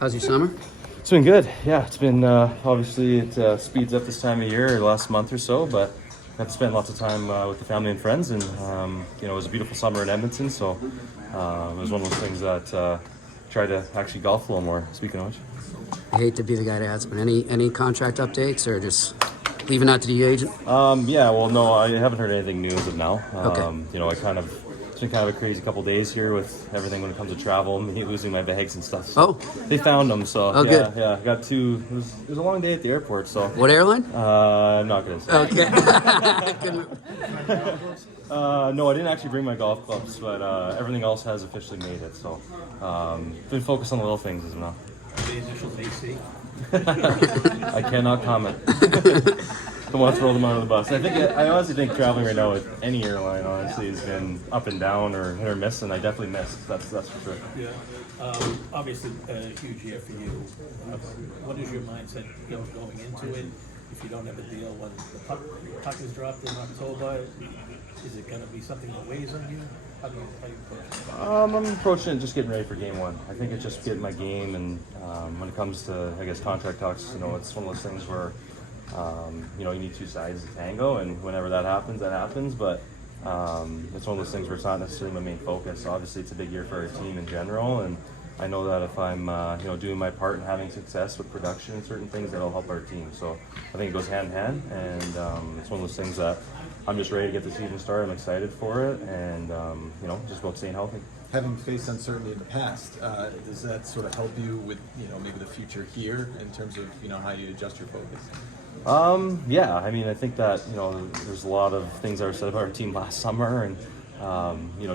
How's your summer? It's been good. Yeah, it's been obviously it speeds up this time of year, the last month or so, but got to spend lots of time with the family and friends, and it was a beautiful summer in Edmonton, so it was one of those things that tried to actually golf a little more. Speaking of which, I hate to be the guy to ask, but any contract updates or just leaving that to the agent? yeah, well, no, I haven't heard anything new as of now. Okay. It's been kind of a crazy couple days here with everything when it comes to travel and me losing my bags and stuff. So they found them, so good. Yeah, got two. It was a long day at the airport, so. What airline? I'm not gonna say. Okay. Good move. No, I didn't actually bring my golf clubs, but everything else has officially made it. So, been focused on the little things as well. The initials AC. I cannot comment. Don't want to throw them under the bus. I honestly think traveling right now with any airline honestly has been up and down or hit or miss, and I definitely missed. That's for sure. Yeah. Obviously, a huge year for you. What is your mindset going into it? If you don't have a deal, when the puck is dropped in October, is it going to be something that weighs on you? How do you approach it? I'm approaching it just getting ready for game one. I think it's just getting my game, and when it comes to, I guess, contract talks, it's one of those things where, you need two sides to tango, and whenever that happens, that happens. But it's one of those things where it's not necessarily my main focus. Obviously, it's a big year for our team in general, and I know that if I'm, doing my part and having success with production and certain things, that'll help our team. So I think it goes hand in hand, and it's one of those things that I'm just ready to get the season started. I'm excited for it, and just about staying healthy. Having faced uncertainty in the past, does that sort of help you with maybe the future here in terms of how you adjust your focus? Yeah, I mean, I think that there's a lot of things that were said about our team last summer, and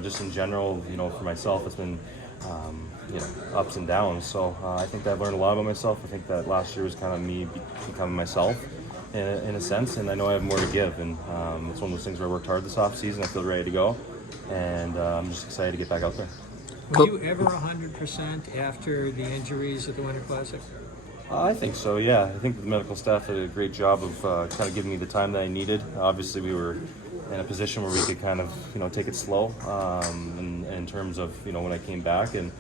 just in general, for myself, it's been ups and downs. So I think that I've learned a lot about myself. I think that last year was kind of me becoming myself in a sense, and I know I have more to give, and it's one of those things where I worked hard this off season. I feel ready to go, and I'm just excited to get back out there. Were you ever 100% after the injuries at the Winter Classic? I think so, yeah. I think the medical staff did a great job of kind of giving me the time that I needed. Obviously, we were in a position where we could kind of, take it slow in terms of, when I came back. And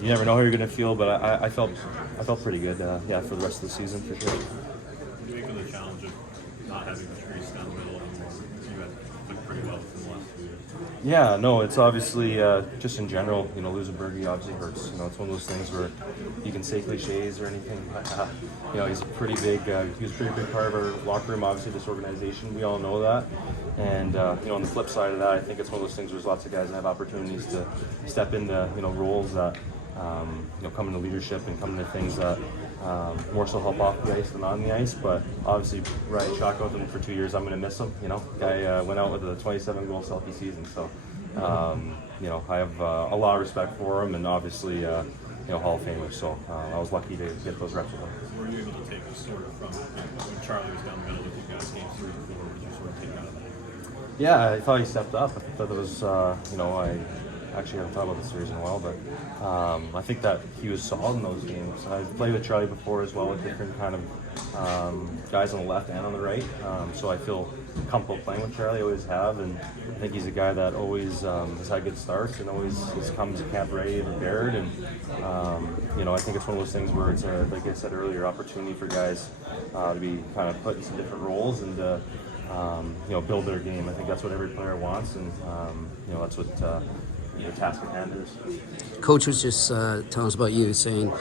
you never know how you're going to feel, but I felt pretty good, for the rest of the season, for sure. What do you make of the challenge of not having the crease down the middle anymore? You guys played pretty well within the last 2 years. Yeah, no, it's obviously just in general, losing Bergie obviously hurts. It's one of those things where you can say cliches or anything, but he's a pretty big, he was a pretty big part of our locker room, obviously, this organization. We all know that. And on the flip side of that, I think it's one of those things where there's lots of guys that have opportunities to step into roles that come into leadership and come into things that more so help off the ice than on the ice. But obviously, Ryan Shaka with him for 2 years, I'm going to miss him. Guy went out with a 27-goal selfie season, so I have a lot of respect for him, and obviously, Hall of Famer. So I was lucky to get those reps with him. Were you able to take a sort of from when Charlie was down the middle with you guys, game 3 to 4? Were you sort of take out of that? Yeah, I thought he stepped up. I thought it was, I actually haven't thought about the series in a while, but I think that he was solid in those games. I've played with Charlie before as well, with different kind of guys on the left and on the right, so I feel comfortable playing with Charlie. I always have, and I think he's a guy that always has had good starts and always comes to camp ready and prepared. And I think it's one of those things where it's like I said earlier, opportunity for guys to be kind of put in some different roles and build their game. I think that's what every player wants, and that's what your task at hand is. Coach was just telling us about you, saying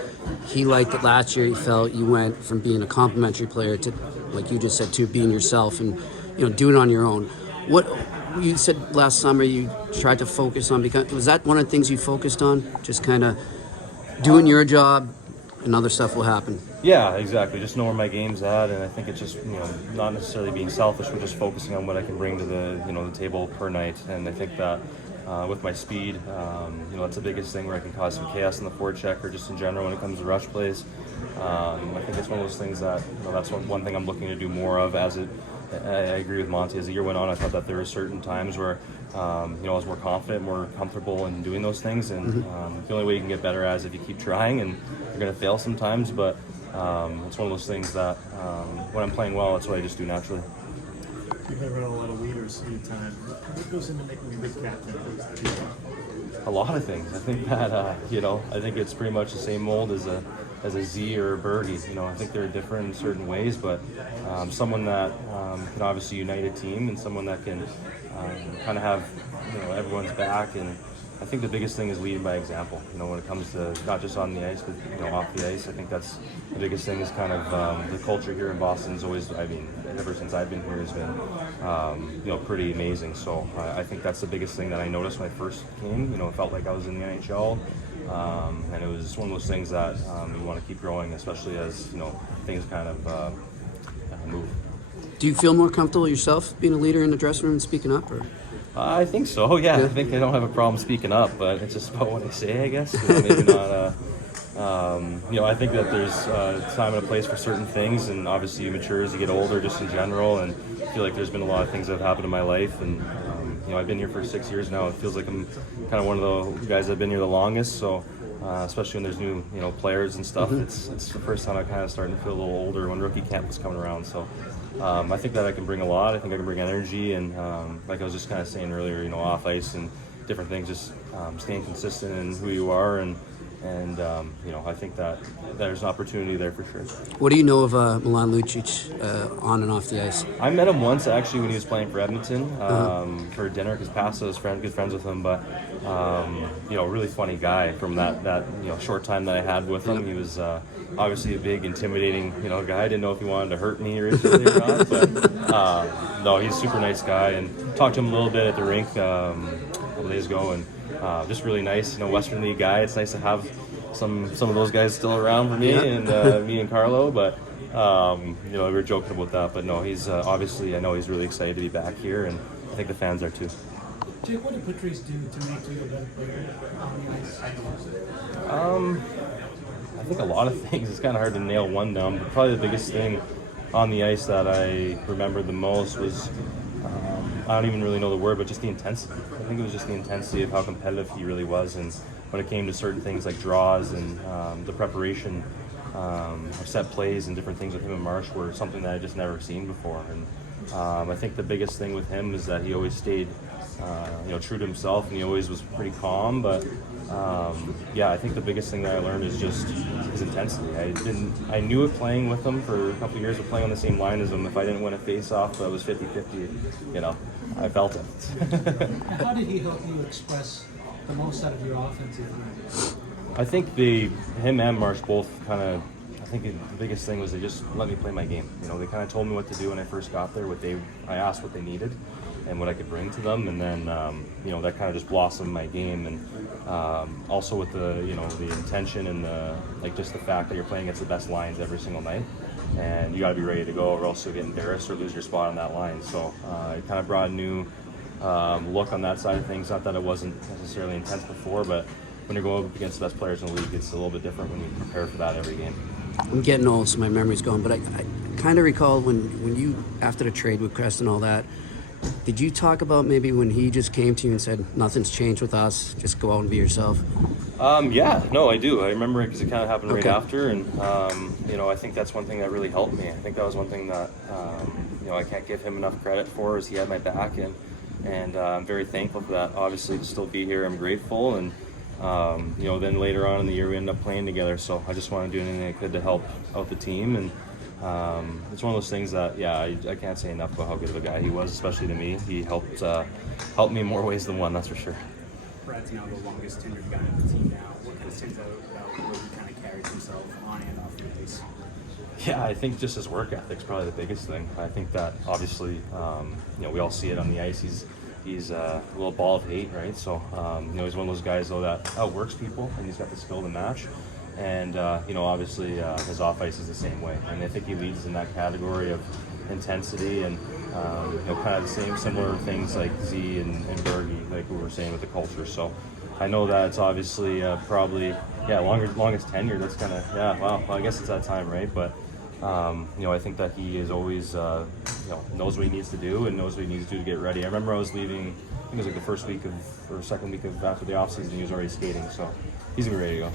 he liked it last year. He felt you went from being a complimentary player to, like you just said, to being yourself and doing it on your own. What you said last summer, you tried to focus on, because was that one of the things you focused on? Just kind of doing your job, and other stuff will happen. Yeah, exactly. Just know where my game's at, and I think it's just not necessarily being selfish, but just focusing on what I can bring to the table per night. And I think that with my speed, that's the biggest thing where I can cause some chaos in the forecheck or just in general when it comes to rush plays. I think it's one of those things that that's one thing I'm looking to do more of. I agree with Monty. As the year went on, I thought that there were certain times where I was more confident, more comfortable in doing those things, and the only way you can get better at is if you keep trying, and you're going to fail sometimes, but it's one of those things that when I'm playing well, that's what I just do naturally. You've been around a lot of leaders through time. What goes into making a good captain? A lot of things. I think that I think it's pretty much the same mold as a Z or a Bergie. I think they're different in certain ways, but someone that can obviously unite a team and someone that can kind of have everyone's back. And I think the biggest thing is leading by example. When it comes to not just on the ice, but off the ice. I think that's the biggest thing. Is kind of the culture here in Boston is always. I mean, ever since I've been here, has been pretty amazing. So I think that's the biggest thing that I noticed when I first came. It felt like I was in the NHL, and it was one of those things that you want to keep growing, especially as things kind of move. Do you feel more comfortable yourself being a leader in the dressing room and speaking up? Or? I think so. Yeah, I think I don't have a problem speaking up, but it's just about what I say, I guess. Maybe not. I think that there's a time and a place for certain things, and obviously you mature as you get older, just in general. And I feel like there's been a lot of things that have happened in my life, and I've been here for 6 years now. It feels like I'm kind of one of the guys that've been here the longest. So, especially when there's new players and stuff, it's the first time I kind of starting to feel a little older when rookie camp was coming around. So. I think that I can bring a lot. I think I can bring energy, and like I was just kind of saying earlier, off ice and different things, just staying consistent in who you are, and I think that there's an opportunity there for sure. What do you know of Milan Lucic on and off the ice? I met him once actually when he was playing for Edmonton for dinner, because Paso is good friends with him, but really funny guy. From that short time that I had with him, he was obviously a big, intimidating guy. I didn't know if he wanted to hurt me originally or not, but no, he's a super nice guy, and talked to him a little bit at the rink a couple days ago, and just really nice, Western League guy. It's nice to have some of those guys still around for me, and me and Carlo, but we were joking about that, but no, he's obviously, I know he's really excited to be back here, and I think the fans are too. Jake, what did Patrice do to make you a better player on the ice? I think a lot of things. It's kind of hard to nail one down, but probably the biggest thing on the ice that I remember the most was, I don't even really know the word, but just the intensity. I think it was just the intensity of how competitive he really was, and when it came to certain things like draws and the preparation of set plays and different things with him and Marsh were something that I just never seen before. And I think the biggest thing with him is that he always stayed true to himself, and he always was pretty calm, but I think the biggest thing that I learned is just his intensity. I knew it playing with him for a couple of years of playing on the same line as him. If I didn't win a face-off, that was 50-50, I felt it. How did he help you express the most out of your offensive game? I think him and Marsh both kind of, I think the biggest thing was they just let me play my game. They kind of told me what to do when I first got there, I asked what they needed and what I could bring to them, and then that kind of just blossomed my game. And also with the intention and just the fact that you're playing against the best lines every single night, and you got to be ready to go, or else you'll get embarrassed or lose your spot on that line. So it kind of brought a new look on that side of things. Not that it wasn't necessarily intense before, but when you're going up against the best players in the league, it's a little bit different when you prepare for that every game. I'm getting old, so my memory's going, but I kind of recall when you, after the trade with Crest and all that, did you talk about maybe when he just came to you and said, nothing's changed with us, just go out and be yourself? No, I do. I remember it because it kind of happened right Okay. after, and I think that's one thing that really helped me. I think that was one thing that I can't give him enough credit for, is he had my back, and I'm very thankful for that. Obviously, to still be here, I'm grateful, and then later on in the year we ended up playing together. So I just want to do anything I could to help out the team, and it's one of those things that I can't say enough about how good of a guy he was, especially to me. He helped me in more ways than one, that's for sure. Brad's now the longest tenured guy on the team now. What kind of stands out about the way he kind of carries himself on and off the ice? Yeah, I think just his work ethic's probably the biggest thing. I think that obviously, we all see it on the ice. He's a little ball of hate, right? So, he's one of those guys though that outworks people, and he's got the skill to match. And obviously his off ice is the same way. And I think he leads in that category of intensity and kind of the same similar things like Z and Bergie, like we were saying with the culture. So I know that it's obviously probably longest tenure. That's kind of well, I guess it's that time, right? But I think that he is always knows what he needs to do and knows what he needs to do to get ready. I remember I was leaving, I think it was like the first week or second week of after the off season, he was already skating, so he's gonna be ready to go.